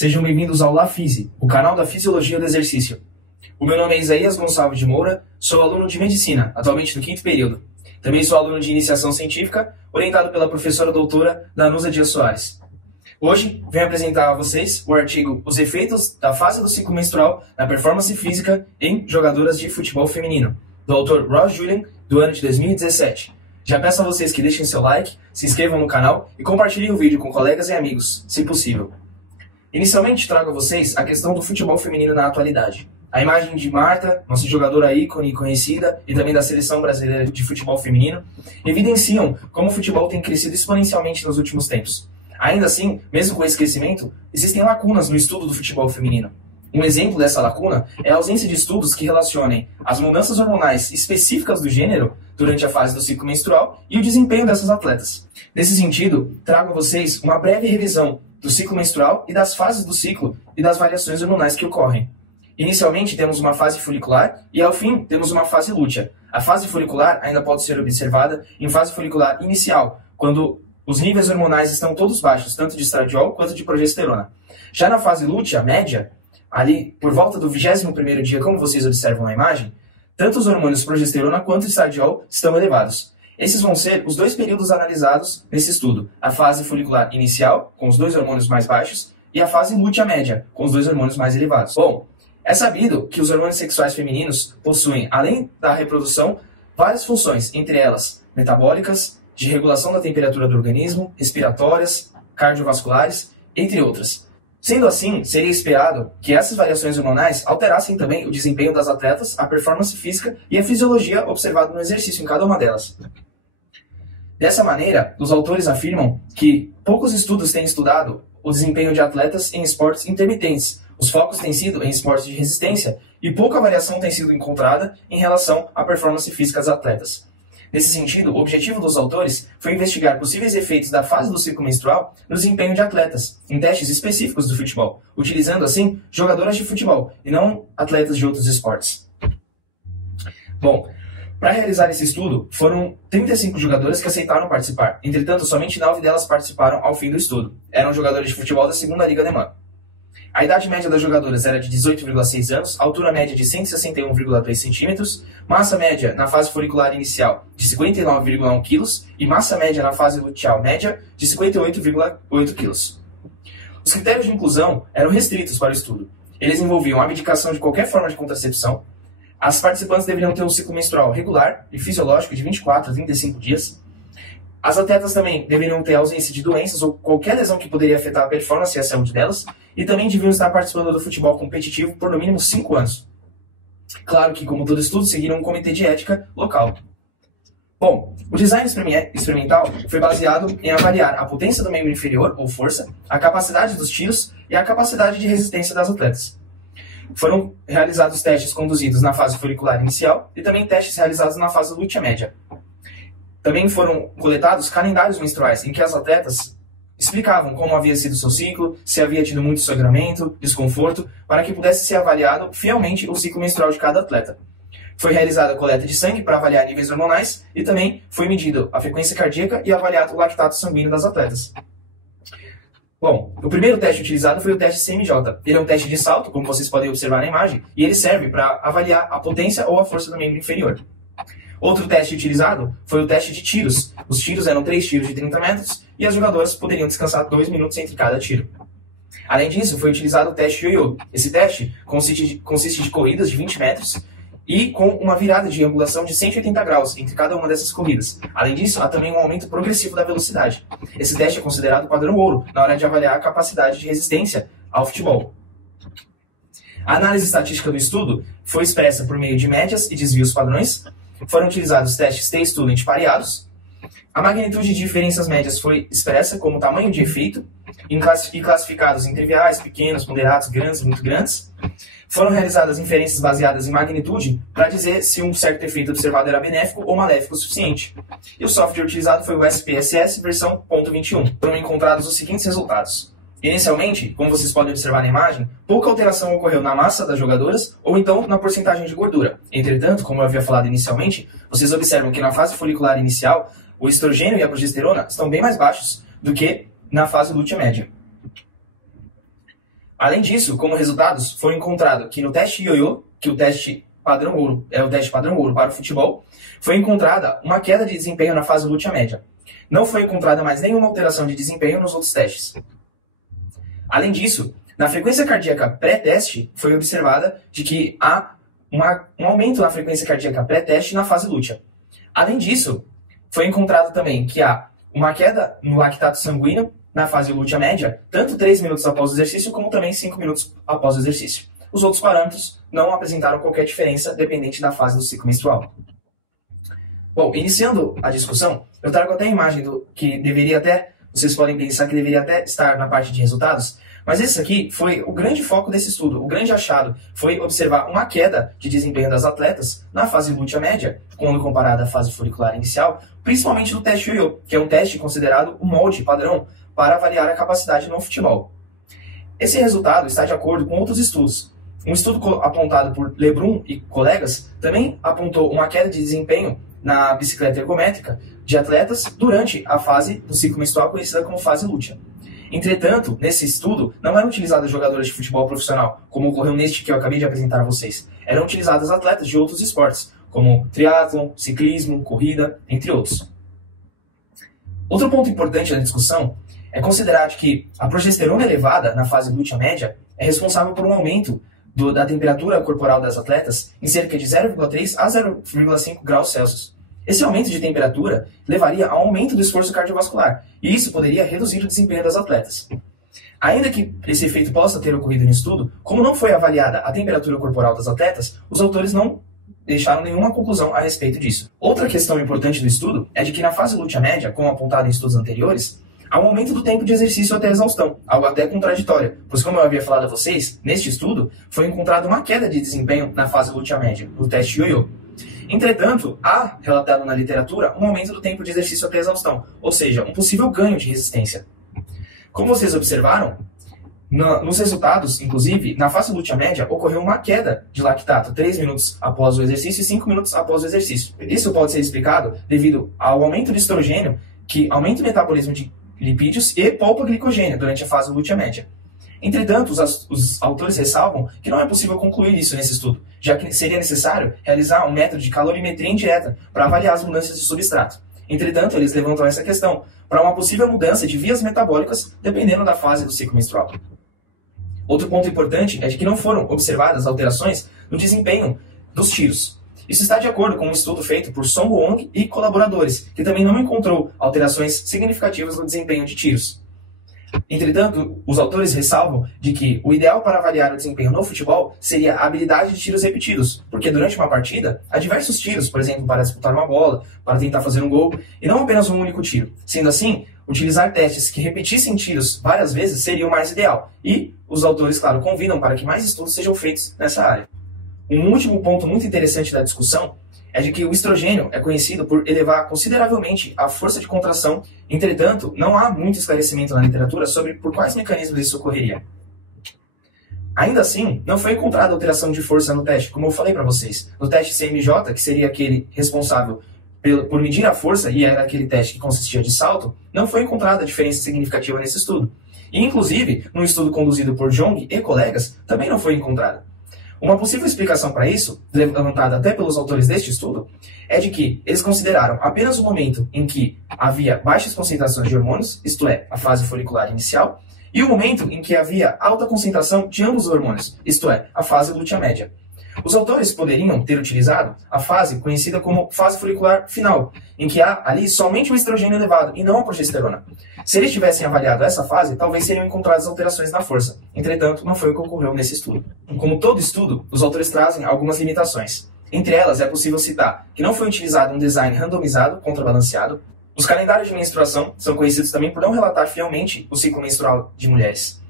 Sejam bem-vindos ao LaFisi, o canal da Fisiologia do Exercício. O meu nome é Isaías Gonçalves de Moura, sou aluno de Medicina, atualmente no 5º período. Também sou aluno de Iniciação Científica, orientado pela professora doutora Danusa Dias Soares. Hoje, venho apresentar a vocês o artigo Os efeitos da fase do ciclo menstrual na performance física em jogadoras de futebol feminino, do autor Ross Julian, do ano de 2017. Já peço a vocês que deixem seu like, se inscrevam no canal e compartilhem o vídeo com colegas e amigos, se possível. Inicialmente, trago a vocês a questão do futebol feminino na atualidade. A imagem de Marta, nossa jogadora ícone e conhecida, e também da seleção brasileira de futebol feminino, evidenciam como o futebol tem crescido exponencialmente nos últimos tempos. Ainda assim, mesmo com esse crescimento, existem lacunas no estudo do futebol feminino. Um exemplo dessa lacuna é a ausência de estudos que relacionem as mudanças hormonais específicas do gênero durante a fase do ciclo menstrual e o desempenho dessas atletas. Nesse sentido, trago a vocês uma breve revisão do ciclo menstrual e das fases do ciclo e das variações hormonais que ocorrem. Inicialmente temos uma fase folicular e ao fim temos uma fase lútea. A fase folicular ainda pode ser observada em fase folicular inicial, quando os níveis hormonais estão todos baixos, tanto de estradiol quanto de progesterona. Já na fase lútea média, ali por volta do 21º dia, como vocês observam na imagem, tanto os hormônios progesterona quanto estradiol estão elevados. Esses vão ser os dois períodos analisados nesse estudo, a fase folicular inicial, com os dois hormônios mais baixos, e a fase lútea média, com os dois hormônios mais elevados. Bom, é sabido que os hormônios sexuais femininos possuem, além da reprodução, várias funções, entre elas metabólicas, de regulação da temperatura do organismo, respiratórias, cardiovasculares, entre outras. Sendo assim, seria esperado que essas variações hormonais alterassem também o desempenho das atletas, a performance física e a fisiologia observada no exercício em cada uma delas. Dessa maneira, os autores afirmam que poucos estudos têm estudado o desempenho de atletas em esportes intermitentes. Os focos têm sido em esportes de resistência e pouca variação tem sido encontrada em relação à performance física das atletas. Nesse sentido, o objetivo dos autores foi investigar possíveis efeitos da fase do ciclo menstrual no desempenho de atletas, em testes específicos do futebol, utilizando assim jogadoras de futebol e não atletas de outros esportes. Bom, para realizar esse estudo, foram 35 jogadoras que aceitaram participar. Entretanto, somente 9 delas participaram ao fim do estudo. Eram jogadoras de futebol da 2ª Liga Alemã. A idade média das jogadoras era de 18,6 anos, altura média de 161,2 centímetros, massa média na fase folicular inicial de 59,1 kg e massa média na fase luteal média de 58,8 kg. Os critérios de inclusão eram restritos para o estudo. Eles envolviam a abdicação de qualquer forma de contracepção. As participantes deveriam ter um ciclo menstrual regular e fisiológico de 24 a 35 dias. As atletas também deveriam ter ausência de doenças ou qualquer lesão que poderia afetar a performance e a saúde delas. E também deviam estar participando do futebol competitivo por no mínimo 5 anos. Claro que, como todo estudo, seguiram um comitê de ética local. Bom, o design experimental foi baseado em avaliar a potência do membro inferior, ou força, a capacidade dos tiros e a capacidade de resistência das atletas. Foram realizados testes conduzidos na fase folicular inicial e também testes realizados na fase lútea média. Também foram coletados calendários menstruais em que as atletas explicavam como havia sido seu ciclo, se havia tido muito sangramento, desconforto, para que pudesse ser avaliado fielmente o ciclo menstrual de cada atleta. Foi realizada a coleta de sangue para avaliar níveis hormonais e também foi medido a frequência cardíaca e avaliado o lactato sanguíneo das atletas. Bom, o primeiro teste utilizado foi o teste CMJ. Ele é um teste de salto, como vocês podem observar na imagem, e ele serve para avaliar a potência ou a força do membro inferior. Outro teste utilizado foi o teste de tiros. Os tiros eram 3 tiros de 30 metros e as jogadoras poderiam descansar 2 minutos entre cada tiro. Além disso, foi utilizado o teste ioiô. Esse teste consiste de corridas de 20 metros e com uma virada de angulação de 180 graus entre cada uma dessas corridas. Além disso, há também um aumento progressivo da velocidade. Esse teste é considerado padrão ouro na hora de avaliar a capacidade de resistência ao futebol. A análise estatística do estudo foi expressa por meio de médias e desvios padrões. Foram utilizados testes T-Student pareados. A magnitude de diferenças médias foi expressa como tamanho de efeito e classificados em triviais, pequenos, ponderados, grandes e muito grandes. Foram realizadas inferências baseadas em magnitude para dizer se um certo efeito observado era benéfico ou maléfico o suficiente. E o software utilizado foi o SPSS versão .21. Foram encontrados os seguintes resultados. Inicialmente, como vocês podem observar na imagem, pouca alteração ocorreu na massa das jogadoras ou então na porcentagem de gordura. Entretanto, como eu havia falado inicialmente, vocês observam que na fase folicular inicial, o estrogênio e a progesterona estão bem mais baixos do que na fase lútea média. Além disso, como resultados, foi encontrado que no teste ioiô, que o teste padrão ouro é o teste padrão ouro para o futebol, foi encontrada uma queda de desempenho na fase lútea média. Não foi encontrada mais nenhuma alteração de desempenho nos outros testes. Além disso, na frequência cardíaca pré-teste, foi observada de que há um aumento na frequência cardíaca pré-teste na fase lútea. Além disso, foi encontrado também que há uma queda no lactato sanguíneo na fase lútea média, tanto 3 minutos após o exercício, como também 5 minutos após o exercício. Os outros parâmetros não apresentaram qualquer diferença dependente da fase do ciclo menstrual. Bom, iniciando a discussão, eu trago até a imagem do que deveria até, vocês podem pensar que deveria até estar na parte de resultados, mas esse aqui foi o grande foco desse estudo, o grande achado foi observar uma queda de desempenho das atletas na fase lútea média, quando comparada à fase folicular inicial, principalmente no teste ioiô, que é um teste considerado um molde padrão para avaliar a capacidade no futebol. Esse resultado está de acordo com outros estudos. Um estudo apontado por Lebrun e colegas também apontou uma queda de desempenho na bicicleta ergométrica de atletas durante a fase do ciclo menstrual conhecida como fase lútea. Entretanto, nesse estudo, não eram utilizadas jogadoras de futebol profissional, como ocorreu neste que eu acabei de apresentar a vocês. Eram utilizadas atletas de outros esportes, como triatlon, ciclismo, corrida, entre outros. Outro ponto importante na discussão é considerar que a progesterona elevada na fase lútea média é responsável por um aumento da temperatura corporal das atletas em cerca de 0,3 a 0,5 graus Celsius. Esse aumento de temperatura levaria ao aumento do esforço cardiovascular, e isso poderia reduzir o desempenho das atletas. Ainda que esse efeito possa ter ocorrido no estudo, como não foi avaliada a temperatura corporal das atletas, os autores não deixaram nenhuma conclusão a respeito disso. Outra questão importante do estudo é de que na fase lútea média, como apontado em estudos anteriores, há um aumento do tempo de exercício até a exaustão, algo até contraditório, pois como eu havia falado a vocês, neste estudo foi encontrada uma queda de desempenho na fase lútea média, no teste ioiô. Entretanto, há relatado na literatura um aumento do tempo de exercício até a exaustão, ou seja, um possível ganho de resistência. Como vocês observaram, nos resultados, inclusive, na fase lútea média, ocorreu uma queda de lactato 3 minutos após o exercício e 5 minutos após o exercício. Isso pode ser explicado devido ao aumento de estrogênio, que aumenta o metabolismo de lipídios e poupa glicogênio durante a fase lútea média. Entretanto, os autores ressalvam que não é possível concluir isso nesse estudo, já que seria necessário realizar um método de calorimetria indireta para avaliar as mudanças de substrato. Entretanto, eles levantam essa questão para uma possível mudança de vias metabólicas dependendo da fase do ciclo menstrual. Outro ponto importante é de que não foram observadas alterações no desempenho dos tiros. Isso está de acordo com um estudo feito por Song Wong e colaboradores, que também não encontrou alterações significativas no desempenho de tiros. Entretanto, os autores ressalvam de que o ideal para avaliar o desempenho no futebol seria a habilidade de tiros repetidos, porque durante uma partida há diversos tiros, por exemplo, para disputar uma bola, para tentar fazer um gol, e não apenas um único tiro. Sendo assim, utilizar testes que repetissem tiros várias vezes seria o mais ideal, e os autores, claro, convidam para que mais estudos sejam feitos nessa área. Um último ponto muito interessante da discussão é de que o estrogênio é conhecido por elevar consideravelmente a força de contração, entretanto, não há muito esclarecimento na literatura sobre por quais mecanismos isso ocorreria. Ainda assim, não foi encontrada alteração de força no teste, como eu falei para vocês. No teste CMJ, que seria aquele responsável por medir a força, e era aquele teste que consistia de salto, não foi encontrada diferença significativa nesse estudo. E, inclusive, no estudo conduzido por Jong e colegas, também não foi encontrada. Uma possível explicação para isso, levantada até pelos autores deste estudo, é de que eles consideraram apenas o momento em que havia baixas concentrações de hormônios, isto é, a fase folicular inicial, e o momento em que havia alta concentração de ambos os hormônios, isto é, a fase lútea média. Os autores poderiam ter utilizado a fase conhecida como fase folicular final, em que há ali somente o estrogênio elevado e não a progesterona. Se eles tivessem avaliado essa fase, talvez seriam encontradas alterações na força. Entretanto, não foi o que ocorreu nesse estudo. Como todo estudo, os autores trazem algumas limitações. Entre elas, é possível citar que não foi utilizado um design randomizado, contrabalanceado. Os calendários de menstruação são conhecidos também por não relatar fielmente o ciclo menstrual de mulheres.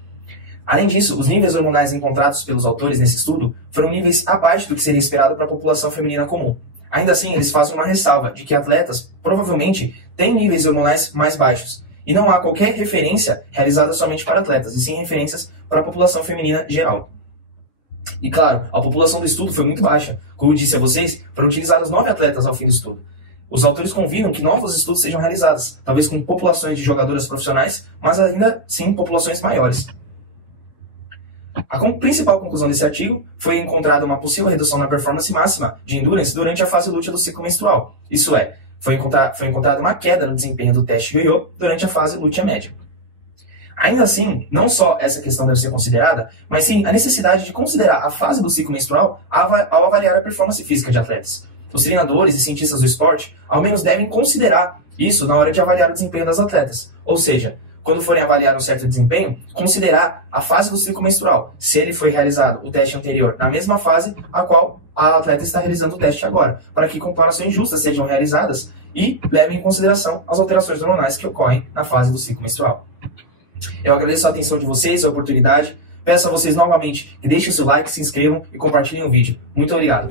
Além disso, os níveis hormonais encontrados pelos autores nesse estudo foram níveis abaixo do que seria esperado para a população feminina comum. Ainda assim, eles fazem uma ressalva de que atletas provavelmente têm níveis hormonais mais baixos, e não há qualquer referência realizada somente para atletas, e sim referências para a população feminina geral. E claro, a população do estudo foi muito baixa. Como eu disse a vocês, foram utilizados 9 atletas ao fim do estudo. Os autores convidam que novos estudos sejam realizados, talvez com populações de jogadoras profissionais, mas ainda sim populações maiores. A principal conclusão desse artigo foi encontrada uma possível redução na performance máxima de endurance durante a fase lútea do ciclo menstrual. Isso é, foi encontrada uma queda no desempenho do teste Yo-Yo durante a fase lútea média. Ainda assim, não só essa questão deve ser considerada, mas sim a necessidade de considerar a fase do ciclo menstrual ao avaliar a performance física de atletas. Os treinadores e cientistas do esporte, ao menos, devem considerar isso na hora de avaliar o desempenho das atletas. Ou seja, quando forem avaliar um certo desempenho, considerar a fase do ciclo menstrual, se ele foi realizado o teste anterior na mesma fase a qual a atleta está realizando o teste agora, para que comparações justas sejam realizadas e levem em consideração as alterações hormonais que ocorrem na fase do ciclo menstrual. Eu agradeço a atenção de vocês, a oportunidade. Peço a vocês novamente que deixem o seu like, se inscrevam e compartilhem o vídeo. Muito obrigado.